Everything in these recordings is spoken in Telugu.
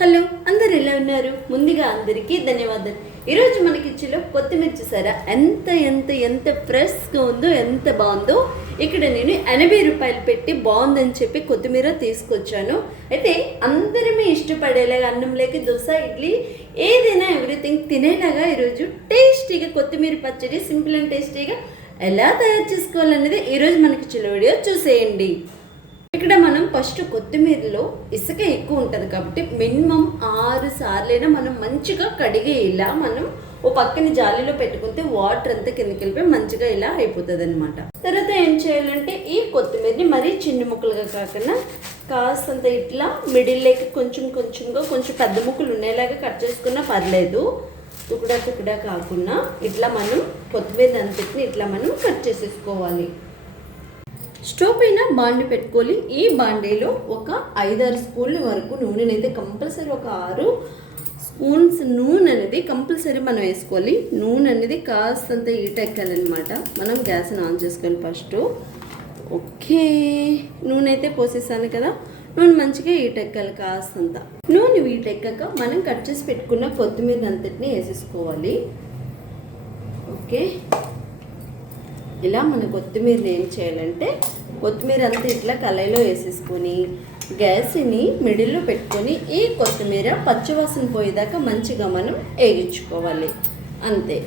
హలో అందరు ఎలా ఉన్నారు? ముందుగా అందరికీ ధన్యవాదాలు. ఈరోజు మన కిచెన్లో కొత్తిమీర చూసారా ఎంత ఎంత ఎంత ఫ్రెష్గా ఉందో, ఎంత బాగుందో. ఇక్కడ నేను 80 రూపాయలు పెట్టి బాగుందని చెప్పి కొత్తిమీర తీసుకొచ్చాను. అయితే అందరమే ఇష్టపడేలాగా అన్నంలోకి దోశ, ఇడ్లీ ఏదైనా ఎవ్రీథింగ్ తినేలాగా ఈరోజు టేస్టీగా కొత్తిమీర పచ్చడి సింపుల్ అండ్ టేస్టీగా ఎలా తయారు చేసుకోవాలనేది ఈరోజు మన కిచెన్లో వీడియో చూసేయండి. ఇక్కడ మనం ఫస్ట్ కొత్తిమీరలో ఇసుక ఎక్కువ ఉంటుంది కాబట్టి మినిమం 6 సార్లైనా మనం మంచిగా కడిగి ఇలా మనం ఓ పక్కన జాలీలో పెట్టుకుంటే వాటర్ అంతా కిందకి వెళ్ళిపోయి మంచిగా ఇలా అయిపోతుంది అనమాట. తర్వాత ఏం చేయాలంటే ఈ కొత్తిమీరని మరీ చిన్న ముక్కలుగా కాకుండా కాస్తంత ఇట్లా మిడిల్లోకి కొంచెం పెద్ద ముక్కలు ఉండేలాగా కట్ చేసుకున్నా పర్లేదు. టుకుడా కాకుండా ఇట్లా మనం కొత్తిమీర అంతటిని ఇట్లా మనం కట్ చేసేసుకోవాలి. స్టవ్ పైన బాండి పెట్టుకోవాలి. ఈ బాండీలో ఒక 5-6 స్పూన్ల వరకు నూనెనైతే కంపల్సరీ, ఒక 6 స్పూన్స్ నూనె అనేది కంపల్సరీ మనం వేసుకోవాలి. నూనె అనేది కాస్తంత ఈటెక్కాలన్నమాట. మనం గ్యాస్ని ఆన్ చేసుకోవాలి ఫస్ట్. ఓకే, నూనె అయితే పోసేసాను కదా, నూనె మంచిగా ఈటెక్కాలి. కాస్తంత నూనె వీటెక్కాక మనం కట్ చేసి పెట్టుకున్న కొత్తిమీర అంతటిని వేసేసుకోవాలి. ఓకే, ఇలా మన కొత్తిమీరని ఏం చేయాలంటే కొత్తిమీర అంతా ఇట్లా కళాయిలో వేసేసుకొని గ్యాస్ని మిడిల్లో పెట్టుకొని ఈ కొత్తిమీర పచ్చివాసన పోయేదాకా మంచిగా మనం వేగించుకోవాలి. అంతే.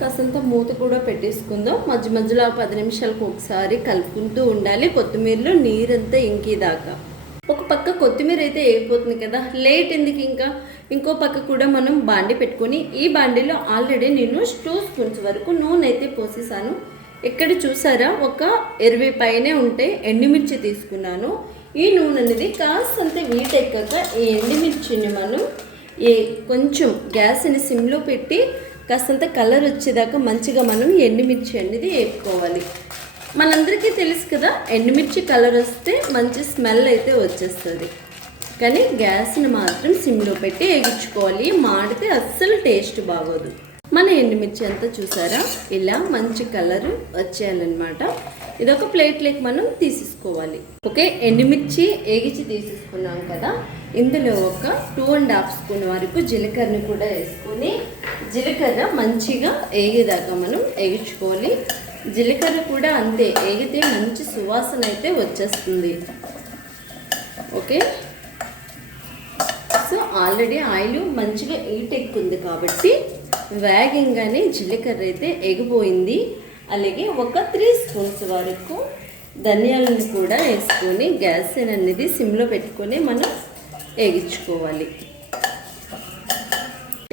కాసంత మూత కూడా పెట్టేసుకుందాం. మధ్యలో 10 నిమిషాలకు ఒకసారి కలుపుకుంటూ ఉండాలి. కొత్తిమీరలో నీరంతా ఇంకేదాకా. ఒక పక్క కొత్తిమీర అయితే వేగిపోతుంది కదా, లేట్ ఎందుకు ఇంకా ఇంకో పక్క కూడా మనం బాండి పెట్టుకొని ఈ బాండీలో ఆల్రెడీ నేను 2 స్పూన్స్ వరకు నూనె అయితే పోసేసాను. ఇక్కడ చూసారా, ఒక 20 పైనే ఉంటే ఎండుమిర్చి తీసుకున్నాను. ఈ నూనె అనేది కాస్తంత వీటెక్కాక ఈ ఎండుమిర్చిని మనం కొంచెం గ్యాస్ని సిమ్లో పెట్టి కాస్తంత కలర్ వచ్చేదాకా మంచిగా మనం ఎండుమిర్చి అనేది వేపుకోవాలి. మనందరికీ తెలుసు కదా, ఎండుమిర్చి కలర్ వస్తే మంచి స్మెల్ అయితే వచ్చేస్తుంది. కానీ గ్యాస్ని మాత్రం సిమ్లో పెట్టి వేగించుకోవాలి. మాడితే అస్సలు టేస్ట్ బాగోదు. మన ఎండుమిర్చి అంతా చూసారా, ఇలా మంచి కలర్ వచ్చేయాలన్నమాట. ఇదొక ప్లేట్లోకి మనం తీసేసుకోవాలి. ఓకే, ఎండుమిర్చి వేగించి తీసేసుకున్నాం కదా, ఇందులో ఒక 2.5 స్పూన్ వరకు జీలకర్రని కూడా వేసుకొని జీలకర్ర మంచిగా వేగేదాకా మనం వేగించుకోవాలి. జీలకర్ర కూడా అంతే, వేగితే మంచి సువాసన అయితే వచ్చేస్తుంది. ఓకే, సో ఆల్రెడీ ఆయిల్ మంచిగా ఎక్కుంది కాబట్టి వేగంగానే జీలకర్ర అయితే ఎగిపోయింది. అలాగే ఒక 3 స్పూన్స్ వరకు ధనియాలను కూడా వేసుకొని గ్యాస్ అనేది సిమ్లో పెట్టుకొని మనం వేగించుకోవాలి.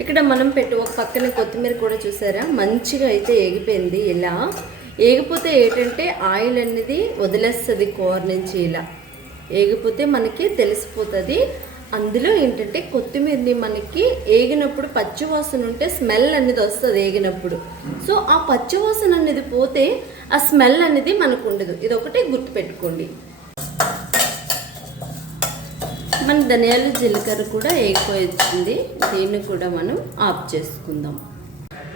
ఇక్కడ మనం ఒక పక్కన కొత్తిమీర కూడా చూసారా, మంచిగా అయితే వేగిపోయింది. ఇలా వేగిపోతే ఏంటంటే ఆయిల్ అనేది వదిలేస్తుంది కూర నుంచి. ఇలా వేగిపోతే మనకి తెలిసిపోతుంది. అందులో ఏంటంటే కొత్తిమీరని మనకి వేగినప్పుడు పచ్చివాసన ఉంటే స్మెల్ అనేది వస్తుంది వేగినప్పుడు. సో ఆ పచ్చివాసన అనేది పోతే ఆ స్మెల్ అనేది మనకు ఉండదు. ఇది ఒకటే గుర్తుపెట్టుకోండి. మన ధనియాలు జీలకర్ర కూడా వేగిపోయింది. దీన్ని కూడా మనం ఆఫ్ చేసుకుందాం.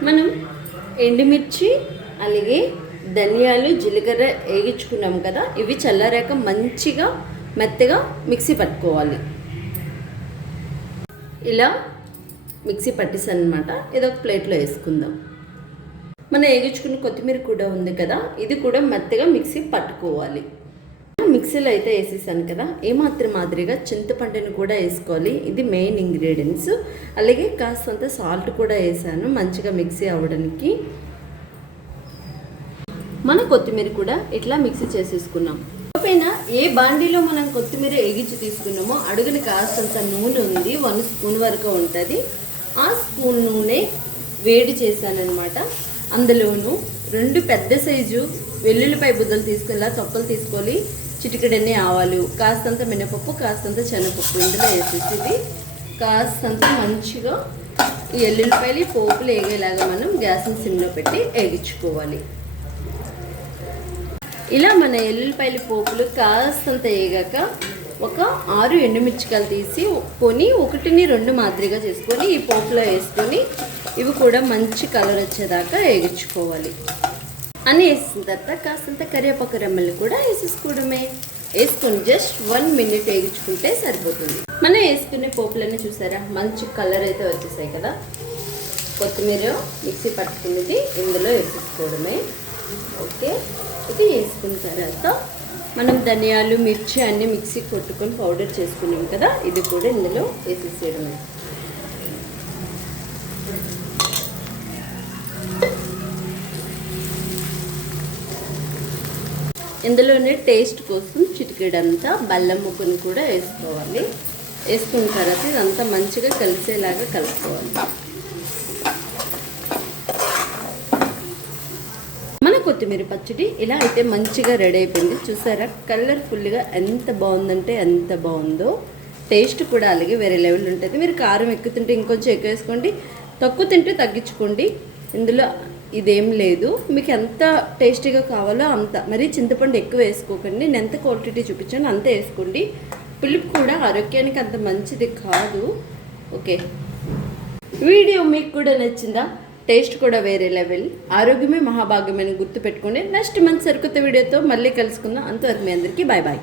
మనం ఎండుమిర్చి అలాగే ధనియాలు జీలకర్ర వేగించుకున్నాం కదా, ఇవి చల్లారాక మంచిగా మెత్తగా మిక్సీ పట్టుకోవాలి. ఇలా మిక్సీ పట్టేసాను అనమాట. ఇది ఒక ప్లేట్లో వేసుకుందాం. మనం వేగించుకున్న కొత్తిమీర కూడా ఉంది కదా, ఇది కూడా మెత్తగా మిక్సీ పట్టుకోవాలి. మిక్సీలో అయితే వేసేసాను కదా, ఏమాత్రం మాదిరిగా చింతపండుని కూడా వేసుకోవాలి. ఇది మెయిన్ ఇంగ్రీడియంట్స్. అలాగే కాస్తంత సాల్ట్ కూడా వేసాను మంచిగా మిక్సీ అవ్వడానికి. మన కొత్తిమీర కూడా ఇట్లా మిక్సీ చేసేసుకున్నాం. పైన ఏ బాండీలో మనం కొత్తిమీర వేగించి తీసుకున్నామో అడుగుని కాస్తంత నూనె ఉంది, 1 స్పూన్ వరకు ఉంటుంది. ఆ స్పూన్ నూనె వేడి చేశానమాట. అందులోనూ 2 పెద్ద సైజు వెల్లుల్లిపాయ బుద్దలు తీసుకుని తొక్కలు తీసుకోవాలి. చిటికెడన్ని ఆవాలు, కాస్తంత మినపప్పు, కాస్తంత శనగపప్పు ఇందులో వేసేసి కాస్తంత మంచిగా ఈ ఎల్లుల్లిపాయలు పోపులు వేగేలాగా మనం గ్యాస్ని సిమ్లో పెట్టి వేగించుకోవాలి. ఇలా మన ఎల్లుల్లిపాయల పోపులు కాస్తంత వేగాక ఒక 6 ఎండుమిర్చికాయలు తీసి కొని 1-2 మాదిరిగా చేసుకొని ఈ పోపులో వేసుకొని ఇవి కూడా మంచి కలర్ వచ్చేదాకా వేగించుకోవాలి. అని వేసిన తర్వాత కాస్తంత కరివేపాకు రెమ్మలు కూడా వేసేసుకోవడమే. వేసుకొని జస్ట్ 1 మినిట్ వేయించుకుంటే సరిపోతుంది. మనం వేసుకునే పోపులన్నీ చూసారా మంచి కలర్ అయితే వచ్చేసాయి కదా. కొత్తిమీర మిక్సీ పట్టుకునేది ఇందులో వేసేసుకోవడమే. ఓకే, ఇది వేసుకున్న తర్వాత మనం ధనియాలు మిర్చి అన్నీ మిక్సీ కొట్టుకొని పౌడర్ చేసుకున్నాం కదా, ఇది కూడా ఇందులో వేసేసేయడమే. ఇందులోనే టేస్ట్ కోసం చిటికెడంతా బెల్లం ముక్కను కూడా వేసుకోవాలి. వేసుకున్న తర్వాత ఇదంతా మంచిగా కలిసేలాగా కలుపుకోవాలి. మన కొత్తిమీర పచ్చడి ఇలా అయితే మంచిగా రెడీ అయిపోయింది. చూసారా కలర్ఫుల్గా ఎంత బాగుందంటే ఎంత బాగుందో. టేస్ట్ కూడా అలాగే వేరే లెవెల్ ఉంటుంది. మీరు కారం ఎక్కువ తింటే ఇంకొంచెం ఎక్కువ వేసుకోండి, తక్కువ తింటే తగ్గించుకోండి. ఇందులో ఇదేం లేదు, మీకు ఎంత టేస్టీగా కావాలో అంత. మరి చింతపండు ఎక్కువ వేసుకోకండి, నేను ఎంత క్వాంటిటీ చూపించాను అంత వేసుకోండి. పులుపు కూడా ఆరోగ్యానికి అంత మంచిది కాదు. ఓకే, వీడియో మీకు కూడా నచ్చిందా? టేస్ట్ కూడా వేరే లెవెల్, ఆరోగ్యమే మహాభాగ్యమని గుర్తుపెట్టుకోండి. నెక్స్ట్ మంత్ సరికొత్త వీడియోతో మళ్ళీ కలుసుకుందాం. అంతవరకు మీ అందరికీ బాయ్ బాయ్.